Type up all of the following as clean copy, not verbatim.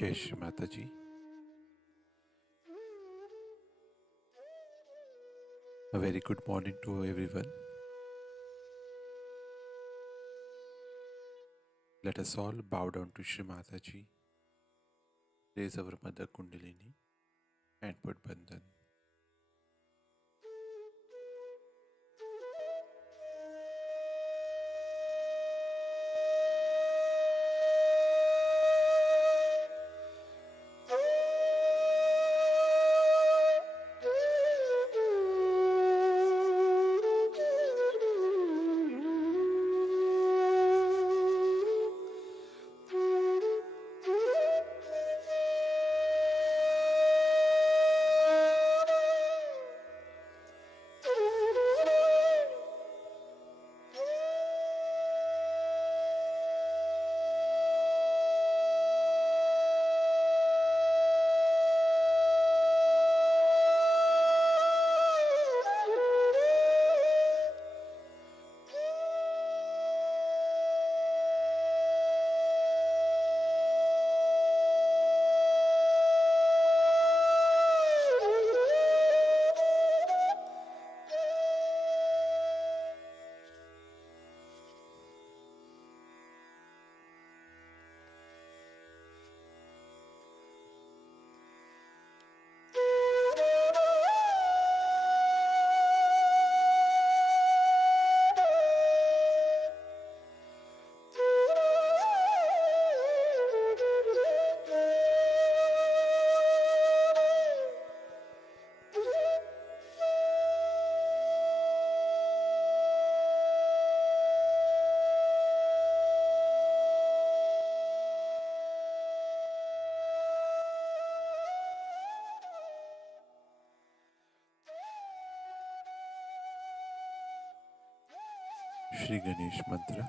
जय श्री माता जी। A very good morning to everyone. Let us all bow down to Shri Mata ji, raise our Mother Kundalini and put Bandhan. Shri Ganesh Mantra.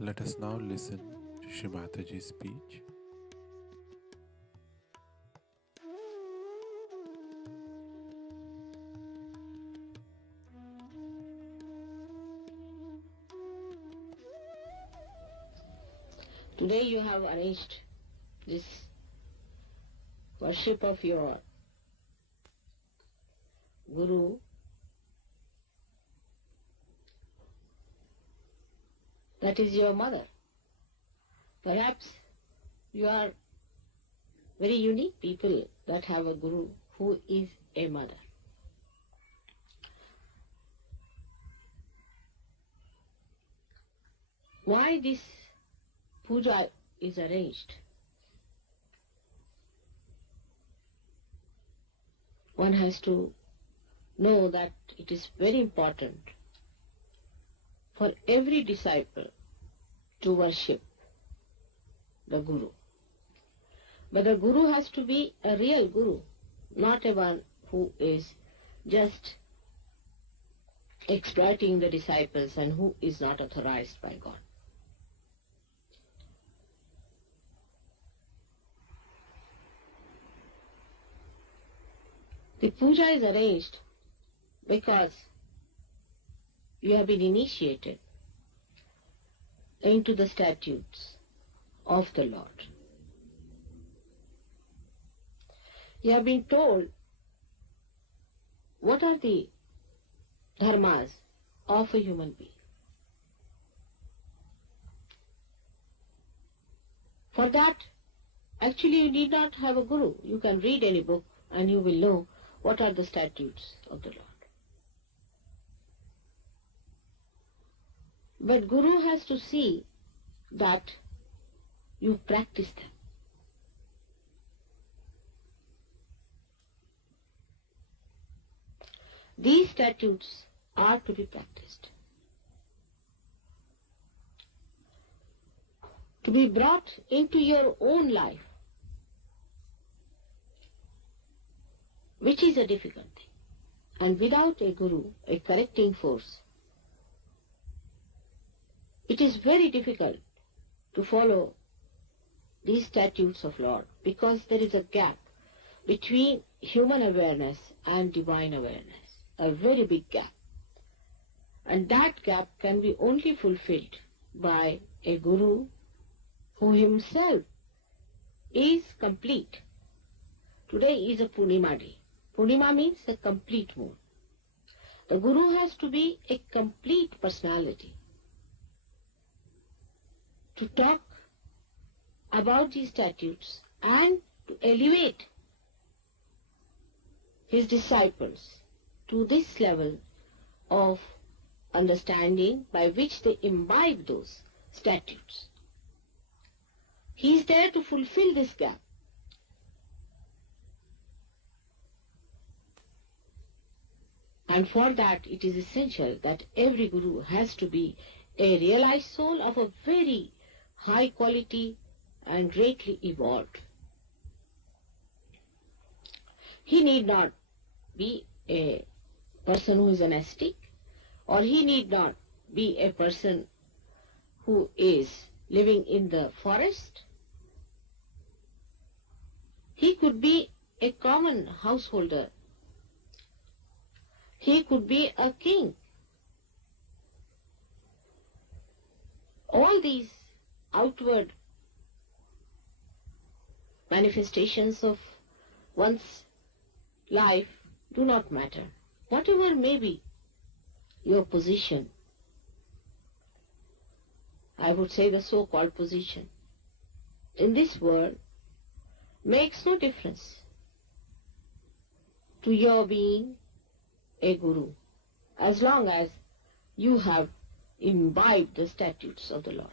Let us now listen to Shri Mataji's speech. Today you have arranged this worship of your Guru, that is your mother. Perhaps you are very unique people that have a Guru who is a mother. Why this puja is arranged? One has to know that it is very important for every disciple to worship the Guru. But the Guru has to be a real Guru, not a one who is just exploiting the disciples and who is not authorized by God. The puja is arranged because you have been initiated into the statutes of the Lord. You have been told what are the dharmas of a human being. For that, actually you need not have a guru. You can read any book and you will know what are the statutes of the Lord. But Guru has to see that you practice them. These statutes are to be practiced, to be brought into your own life, which is a difficult thing. And without a Guru, a correcting force, it is very difficult to follow these statutes of Lord, because there is a gap between human awareness and divine awareness, a very big gap. And that gap can be only fulfilled by a Guru who himself is complete. Today is a Purnima day. Purnima means a complete moon. The Guru has to be a complete personality to talk about these statutes and to elevate his disciples to this level of understanding by which they imbibe those statutes. He is there to fulfill this gap. And for that it is essential that every Guru has to be a realized soul of a very high quality and greatly evolved. He need not be a person who is an ascetic, or he need not be a person who is living in the forest. He could be a common householder. He could be a king. All these outward manifestations of one's life do not matter. Whatever may be your position, I would say the so-called position, in this world makes no difference to your being a Guru, as long as you have imbibed the statutes of the Lord.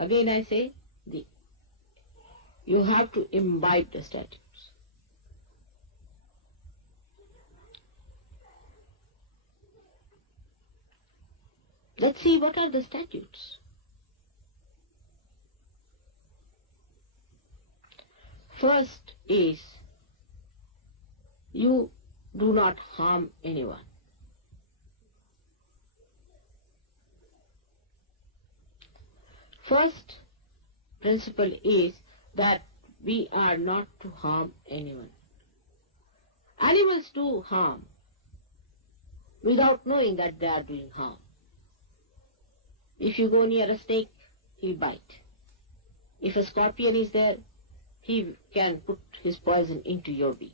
Again I say, you have to imbibe the statutes. Let's see what are the statutes. First is, you do not harm anyone. First principle is that we are not to harm anyone. Animals do harm without knowing that they are doing harm. If you go near a snake, he'll bite. If a scorpion is there, he can put his poison into your being.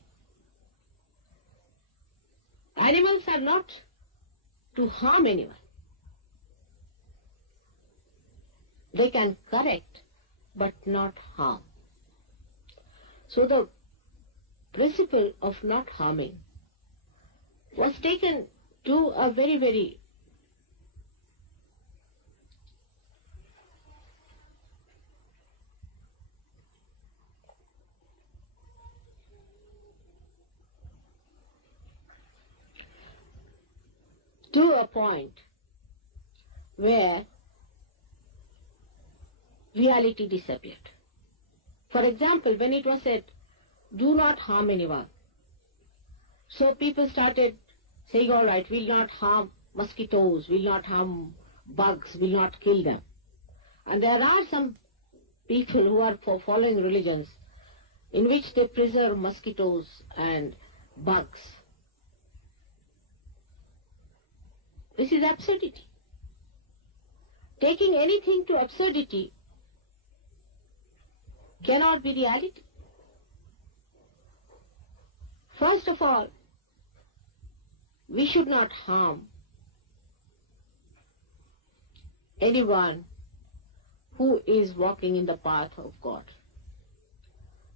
Animals are not to harm anyone. They can correct, but not harm. So the principle of not harming was taken to a very, very to a point where reality disappeared. For example, when it was said, do not harm anyone, so people started saying, all right, we'll not harm mosquitoes, we'll not harm bugs, we'll not kill them. And there are some people who are following religions in which they preserve mosquitoes and bugs. This is absurdity. Taking anything to absurdity cannot be reality. First of all, we should not harm anyone who is walking in the path of God.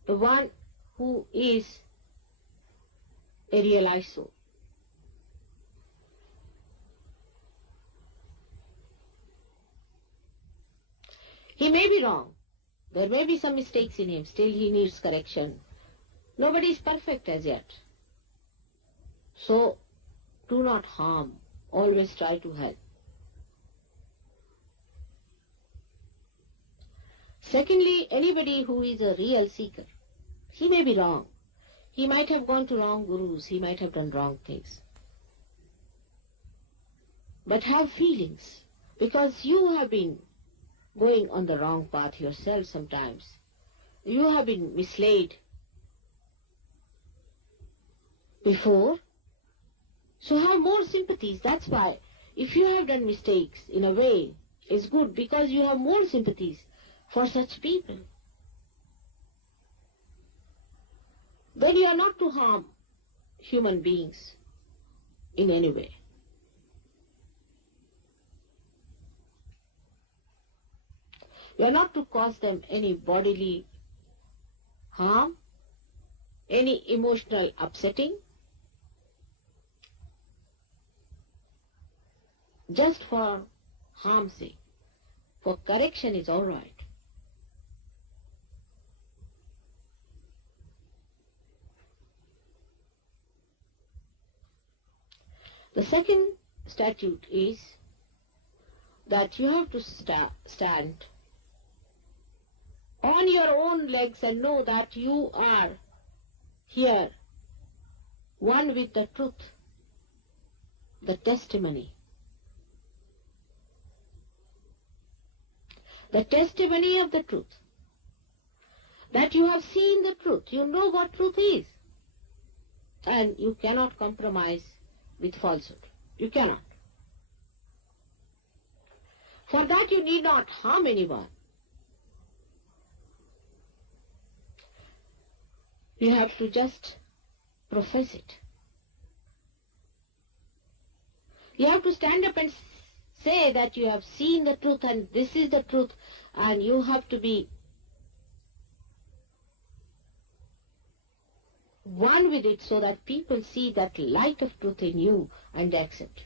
The one who is a realized soul. He may be wrong. There may be some mistakes in him. Still he needs correction. Nobody is perfect as yet. So do not harm. Always try to help. Secondly, anybody who is a real seeker, he may be wrong. He might have gone to wrong gurus. He might have done wrong things. But have feelings, because you have been going on the wrong path yourself sometimes. You have been misled before. So have more sympathies. That's why if you have done mistakes, in a way, it's good because you have more sympathies for such people. Then you are not to harm human beings in any way. You are not to cause them any bodily harm, any emotional upsetting. Just for harm's sake. For correction is all right. The second statute is that you have to stand on your own legs and know that you are here, one with the truth, the testimony. The testimony of the truth. That you have seen the truth. You know what truth is. And you cannot compromise with falsehood. You cannot. For that you need not harm anyone. You have to just profess it. You have to stand up and say that you have seen the truth and this is the truth, and you have to be one with it so that people see that light of truth in you and accept.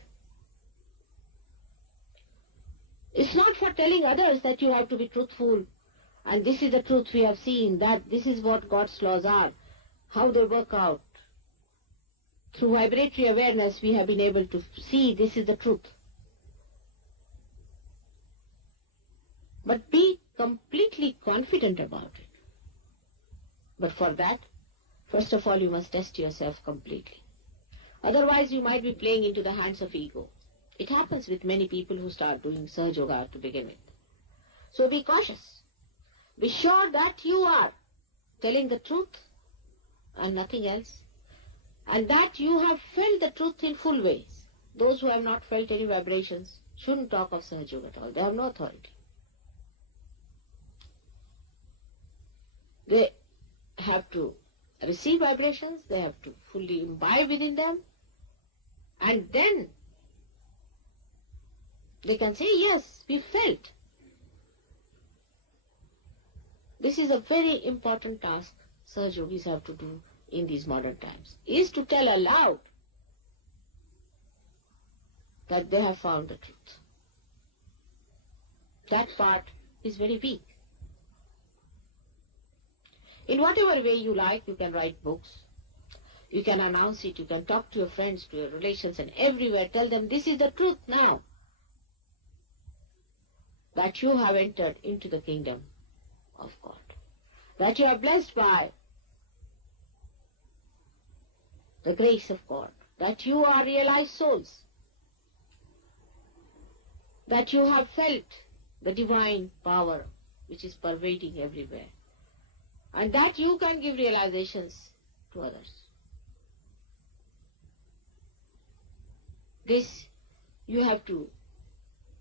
It's not for telling others that you have to be truthful and this is the truth we have seen, that this is what God's laws are, how they work out. Through vibratory awareness we have been able to see this is the truth. But be completely confident about it. But for that, first of all, you must test yourself completely. Otherwise, you might be playing into the hands of ego. It happens with many people who start doing Sahaja Yoga to begin with. So be cautious. Be sure that you are telling the truth and nothing else, and that you have felt the truth in full ways. Those who have not felt any vibrations shouldn't talk of Sahaja Yoga at all. They have no authority. They have to receive vibrations, they have to fully imbibe within them, and then they can say, yes, we felt. This is a very important task Sahaja Yogis have to do in these modern times, is to tell aloud that they have found the truth. That part is very weak. In whatever way you like, you can write books, you can announce it, you can talk to your friends, to your relations, and everywhere tell them this is the truth now, that you have entered into the kingdom of God, that you are blessed by the grace of God, that you are realized souls, that you have felt the divine power which is pervading everywhere, and that you can give realizations to others. This you have to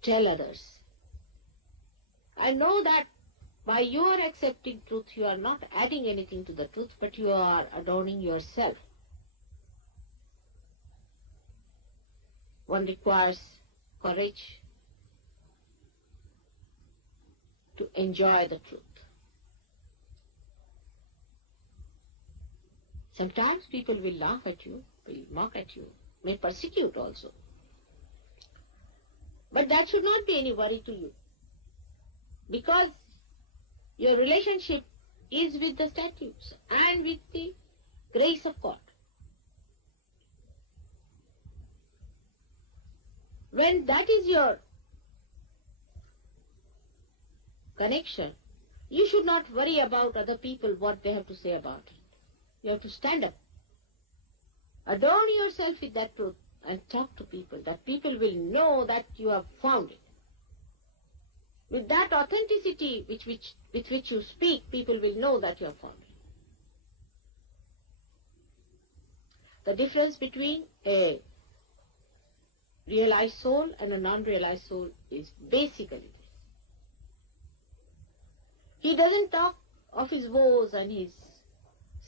tell others. And know that by your accepting truth, you are not adding anything to the truth, but you are adorning yourself. One requires courage to enjoy the truth. Sometimes people will laugh at you, will mock at you, may persecute also. But that should not be any worry to you, because your relationship is with the statutes and with the grace of God. When that is your connection, you should not worry about other people, what they have to say about it. You have to stand up, adorn yourself with that truth, and talk to people, that people will know that you have found it. With that authenticity with which you speak, people will know that you have found it. The difference between a realized soul and a non-realized soul is basically this. He doesn't talk of his woes and his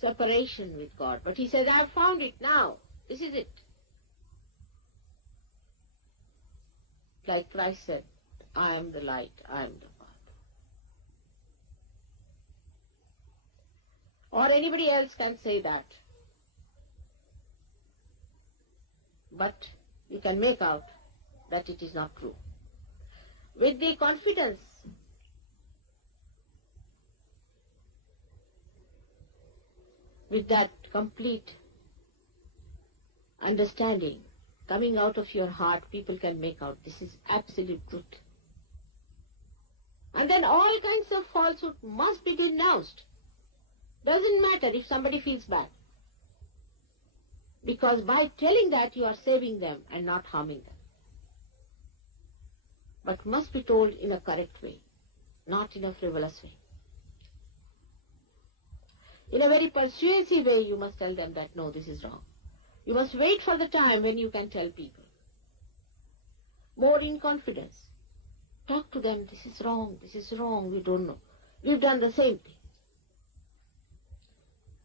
separation with God, but he says, I have found it now. This is it. Like Christ said, I am the light, I am the path. Or anybody else can say that. But you can make out that it is not true. With the confidence with that complete understanding coming out of your heart, people can make out this is absolute truth. And then all kinds of falsehood must be denounced. Doesn't matter if somebody feels bad. Because by telling that, you are saving them and not harming them. But must be told in a correct way, not in a frivolous way. In a very persuasive way, you must tell them that, no, this is wrong. You must wait for the time when you can tell people. More in confidence. Talk to them, this is wrong, we don't know. We've done the same thing.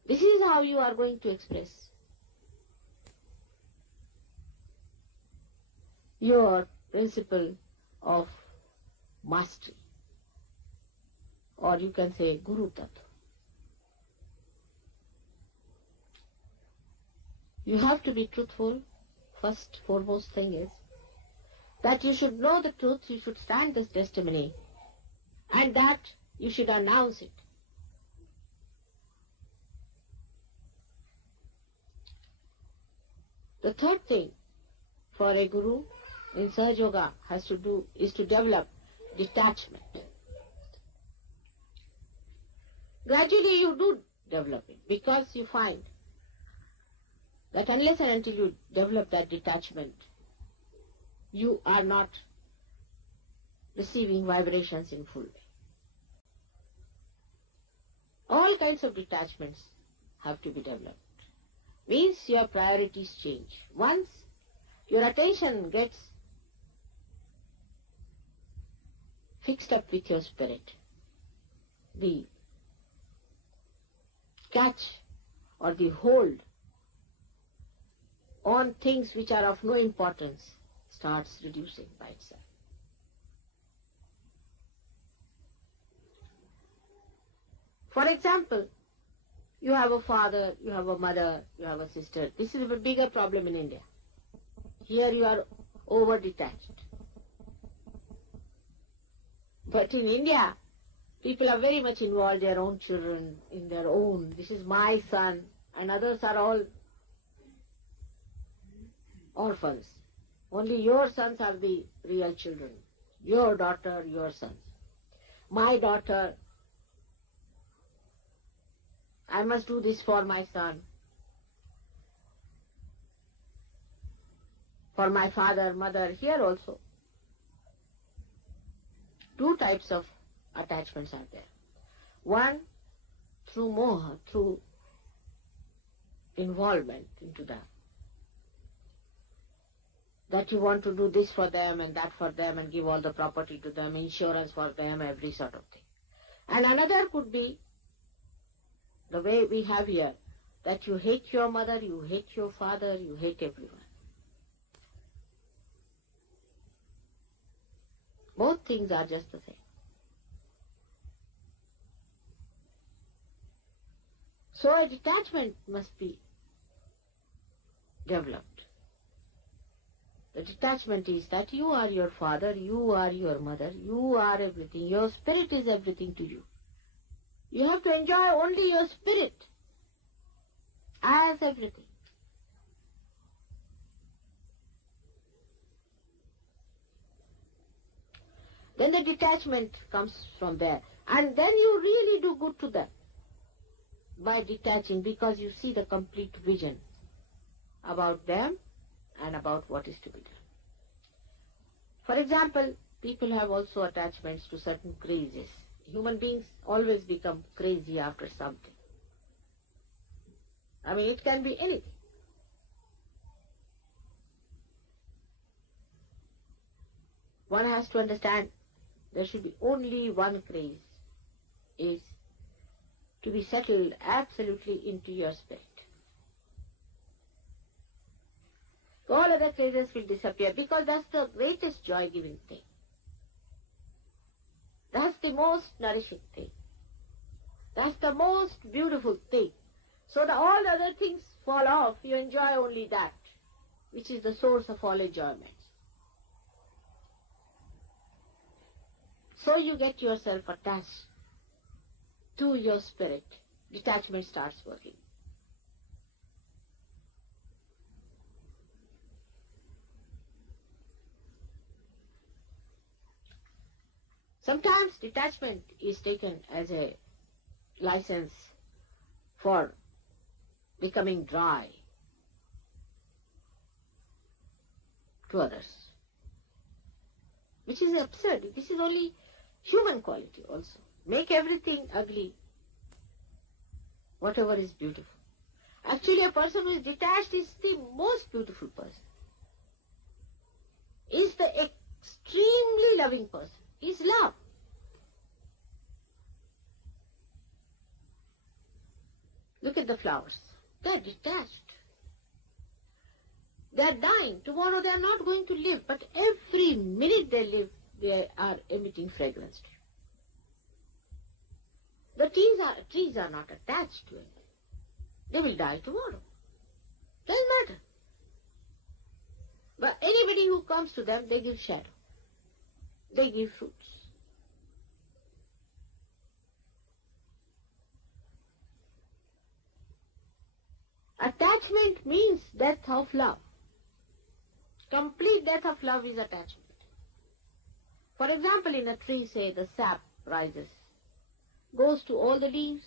This is how you are going to express your principle of mastery. Or you can say Guru Tattva. You have to be truthful. First, foremost thing is that you should know the truth, you should stand this testimony, and that you should announce it. The third thing for a guru in Sahaja Yoga has to do is to develop detachment. Gradually you do develop it, because you find that unless and until you develop that detachment, you are not receiving vibrations in full way. All kinds of detachments have to be developed. Means your priorities change. Once your attention gets fixed up with your spirit, the catch or the hold on things which are of no importance starts reducing by itself. For example, you have a father, you have a mother, you have a sister. This is a bigger problem in India. Here you are over-detached. But in India, people are very much involved, their own children, in their own. This is my son, and others are all orphans. Only your sons are the real children. Your daughter, your sons. My daughter, I must do this for my son. For my father, mother, here also. Two types of attachments are there. One, through moha, through involvement into that you want to do this for them and that for them and give all the property to them, insurance for them, every sort of thing. And another could be the way we have here, that you hate your mother, you hate your father, you hate everyone. Both things are just the same. So a detachment must be developed. The detachment is that you are your father, you are your mother, you are everything. Your spirit is everything to you. You have to enjoy only your spirit as everything. Then the detachment comes from there. And then you really do good to them by detaching, because you see the complete vision about them and about what is to be done. For example, people have also attachments to certain crazes. Human beings always become crazy after something. I mean, it can be anything. One has to understand there should be only one craze, is to be settled absolutely into your spirit. All other crazes will disappear, because that's the greatest joy-giving thing. That's the most nourishing thing. That's the most beautiful thing. So all other things fall off. You enjoy only that, which is the source of all enjoyments. So you get yourself attached to your spirit. Detachment starts working. Sometimes detachment is taken as a license for becoming dry to others, which is absurd. This is only human quality also. Make everything ugly, whatever is beautiful. Actually, a person who is detached is the most beautiful person, is the extremely loving person, is love. Look at the flowers. They are detached. They are dying. Tomorrow they are not going to live, but every minute they live, they are emitting fragrance. The trees are not attached to it. They will die tomorrow. Doesn't matter. But anybody who comes to them, they give shadow. They give fruits. Attachment means death of love. Complete death of love is attachment. For example, in a tree, say, the sap rises, goes to all the leaves,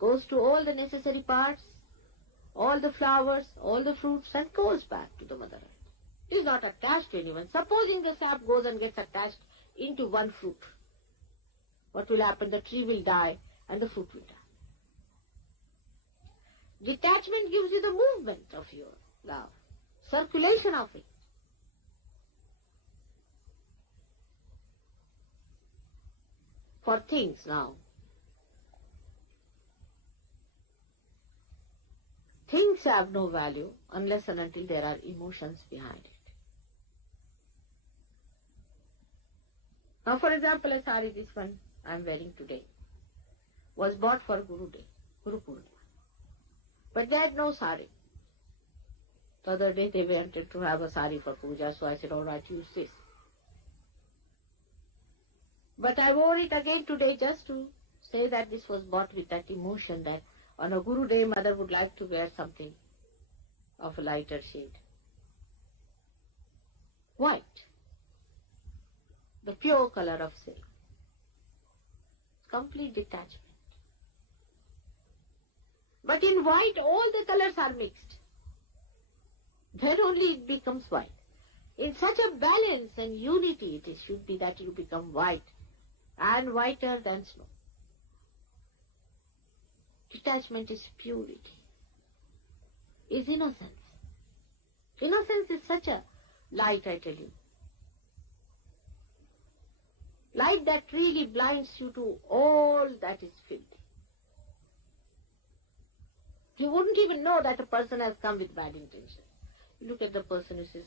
goes to all the necessary parts, all the flowers, all the fruits, and goes back to the mother earth. It is not attached to anyone. Supposing the sap goes and gets attached into one fruit, what will happen? The tree will die and the fruit will die. Detachment gives you the movement of your love, circulation of it. For things now, things have no value unless and until there are emotions behind it. Now, for example, a sari, this one I am wearing today, was bought for Guru Day, Guru Purnima. But they had no sari. The other day they wanted to have a sari for puja, so I said, all right, use this. But I wore it again today just to say that this was bought with that emotion that on a Guru Day, mother would like to wear something of a lighter shade. White, the pure color of silk. Complete detachment. But in white, all the colors are mixed. Then only it becomes white. In such a balance and unity, it should be that you become white and whiter than snow. Detachment is purity, is innocence. Innocence is such a light, I tell you. Light that really blinds you to all that is filthy. You wouldn't even know that a person has come with bad intention. You look at the person who says,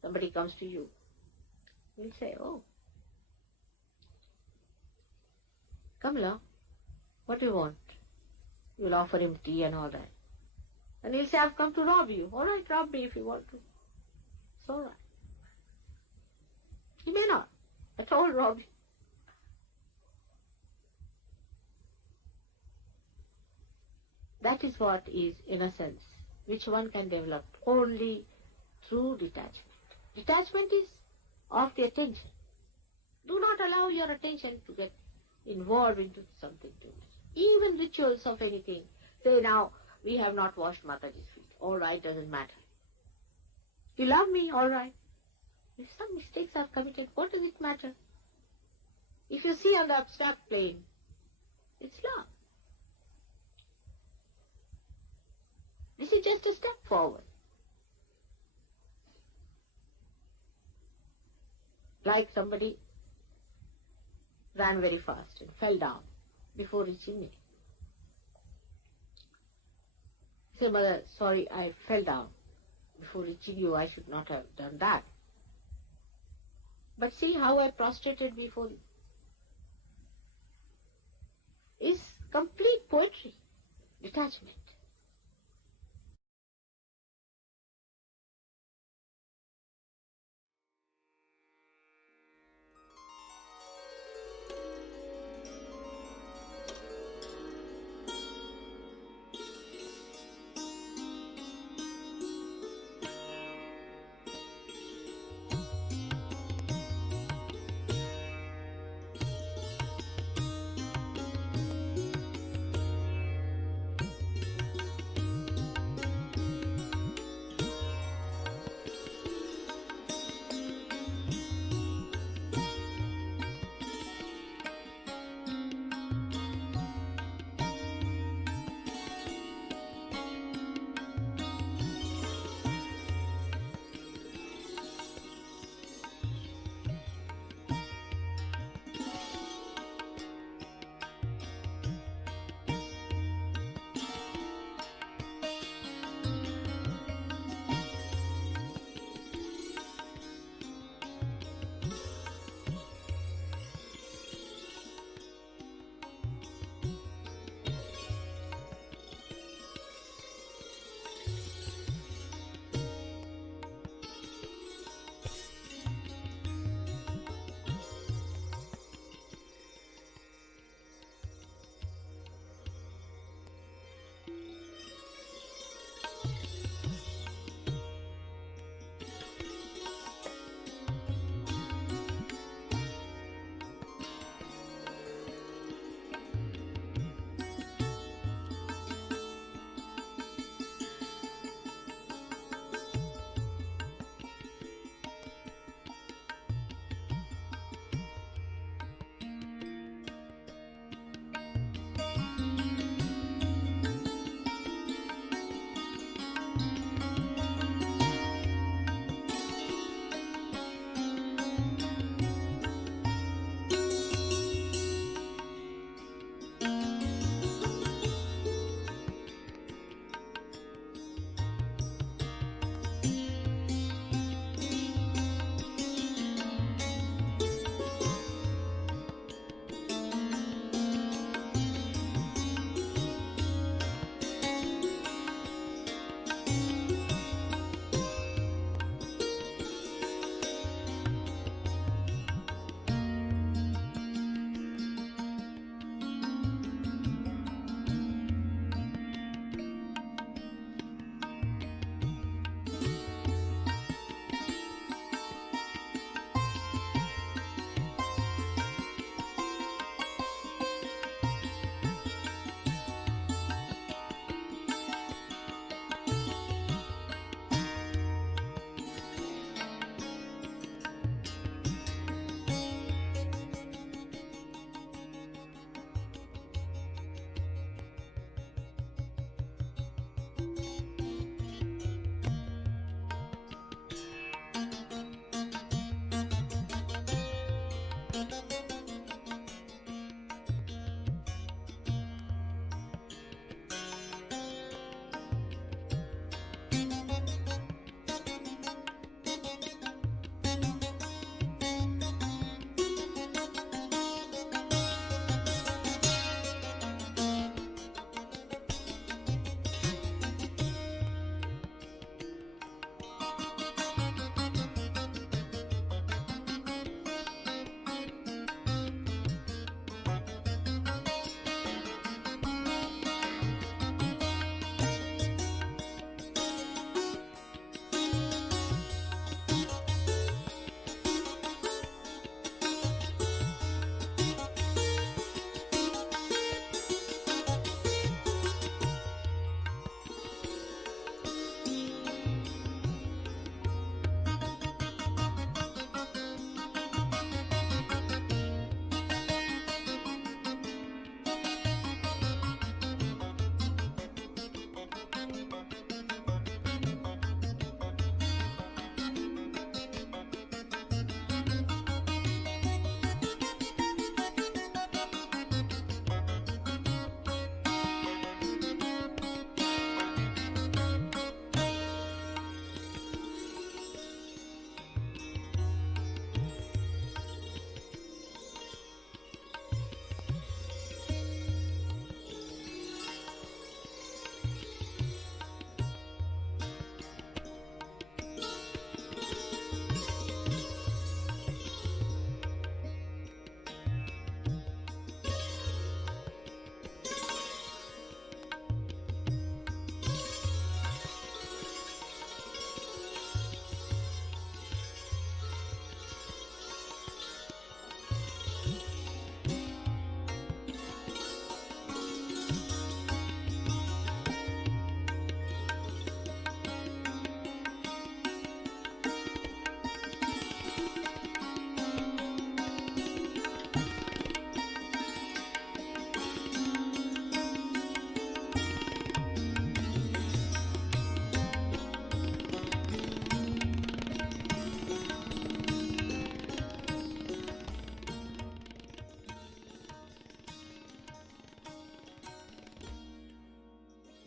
somebody comes to you, you'll say, oh, come along, what do you want? You'll offer him tea and all that. And he'll say, I've come to rob you. All right, rob me if you want to. It's all right. He may not at all rob you. That is what is innocence, which one can develop only through detachment. Detachment is of the attention. Do not allow your attention to get involved into something too much. Even rituals of anything. Say now, we have not washed Mataji's feet. All right, doesn't matter. You love me, all right. If some mistakes are committed, what does it matter? If you see on the abstract plane, it's love. This is just a step forward. Like somebody ran very fast and fell down before reaching me. Say, mother, sorry, I fell down before reaching you. I should not have done that. But see how I prostrated before you. Is complete poetry, detachment.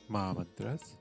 Mahamantras.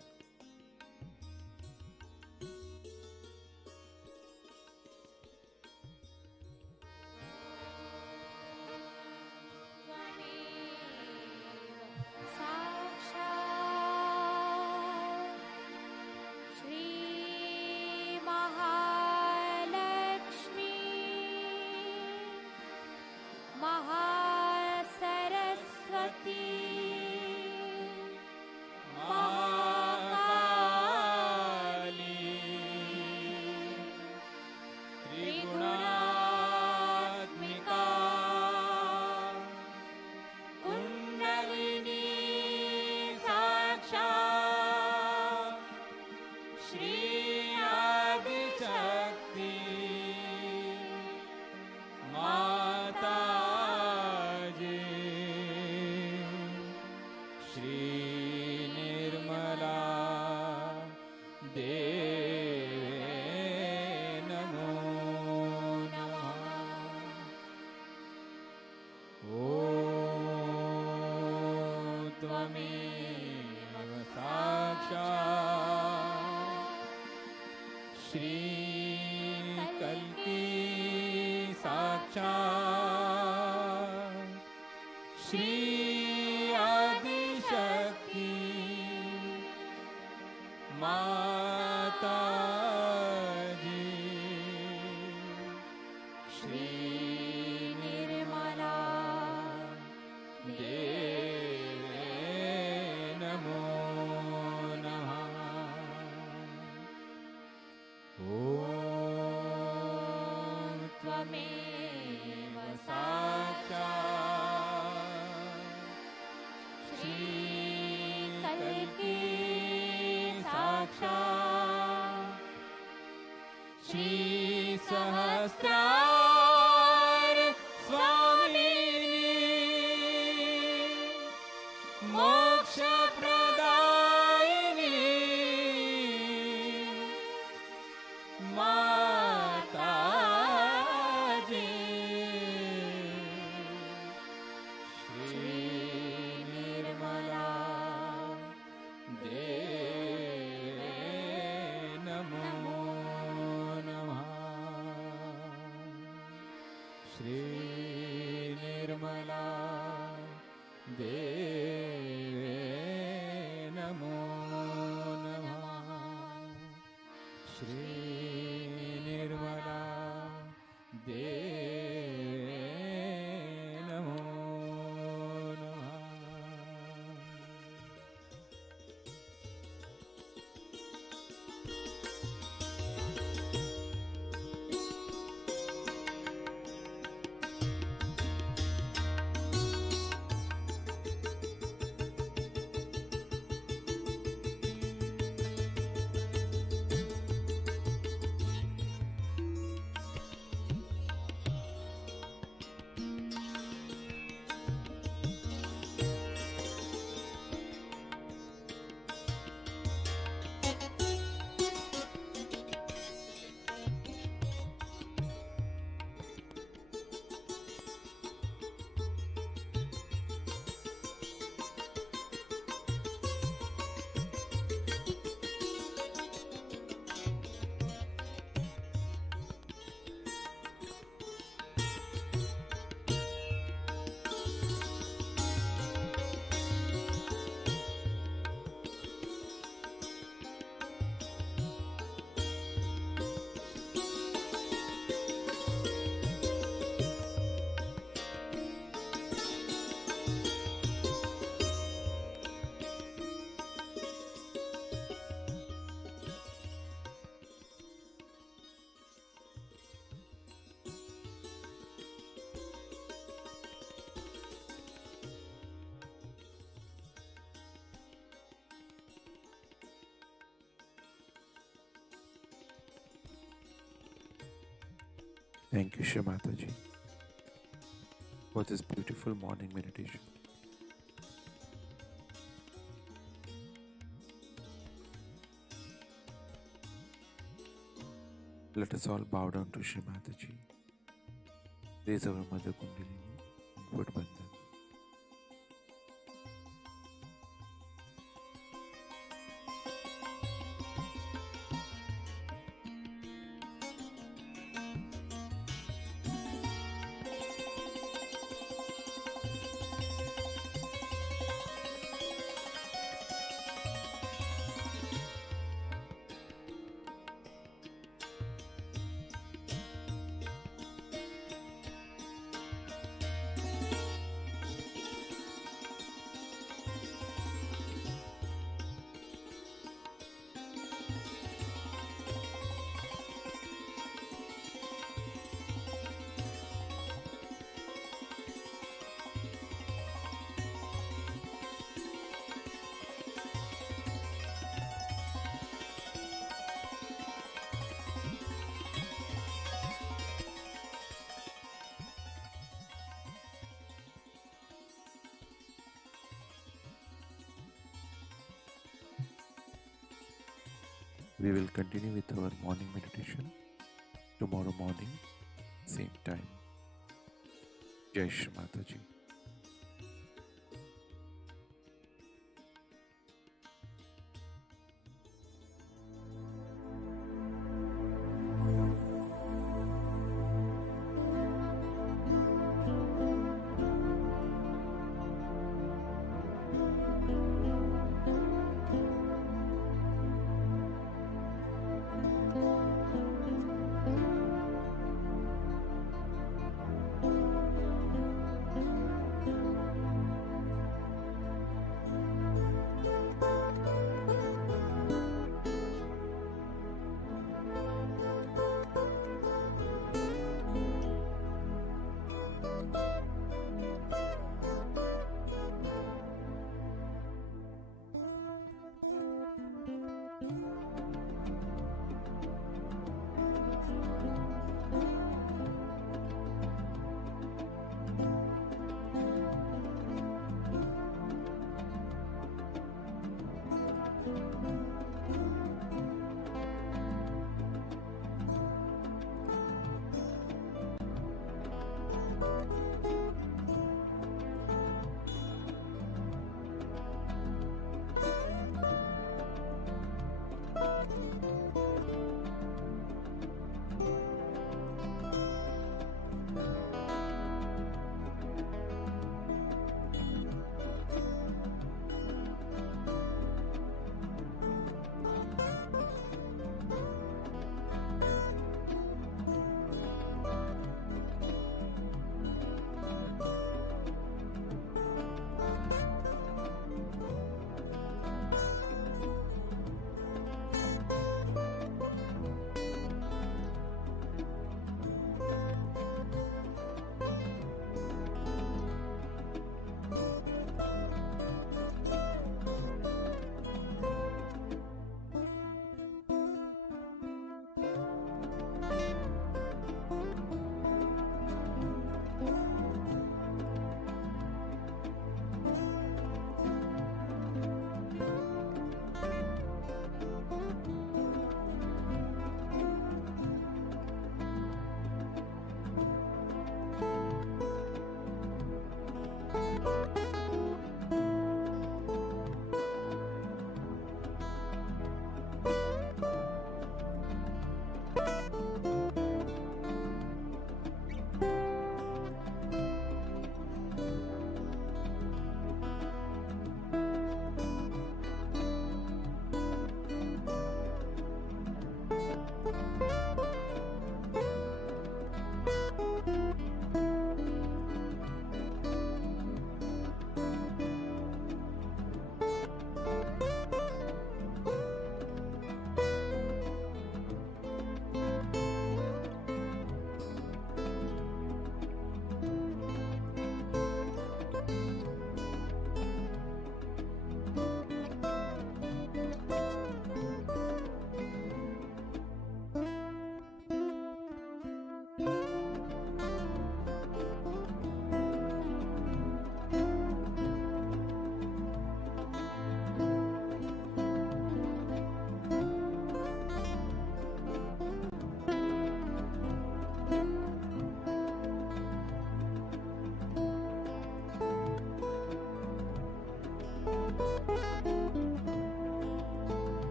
Thank you, Shri Mataji, for this beautiful morning meditation. Let us all bow down to Shri Mataji. Raise our Mother Kundalini and put Bandhan. We will continue with our morning meditation tomorrow morning, same time. Jai Shri Mataji.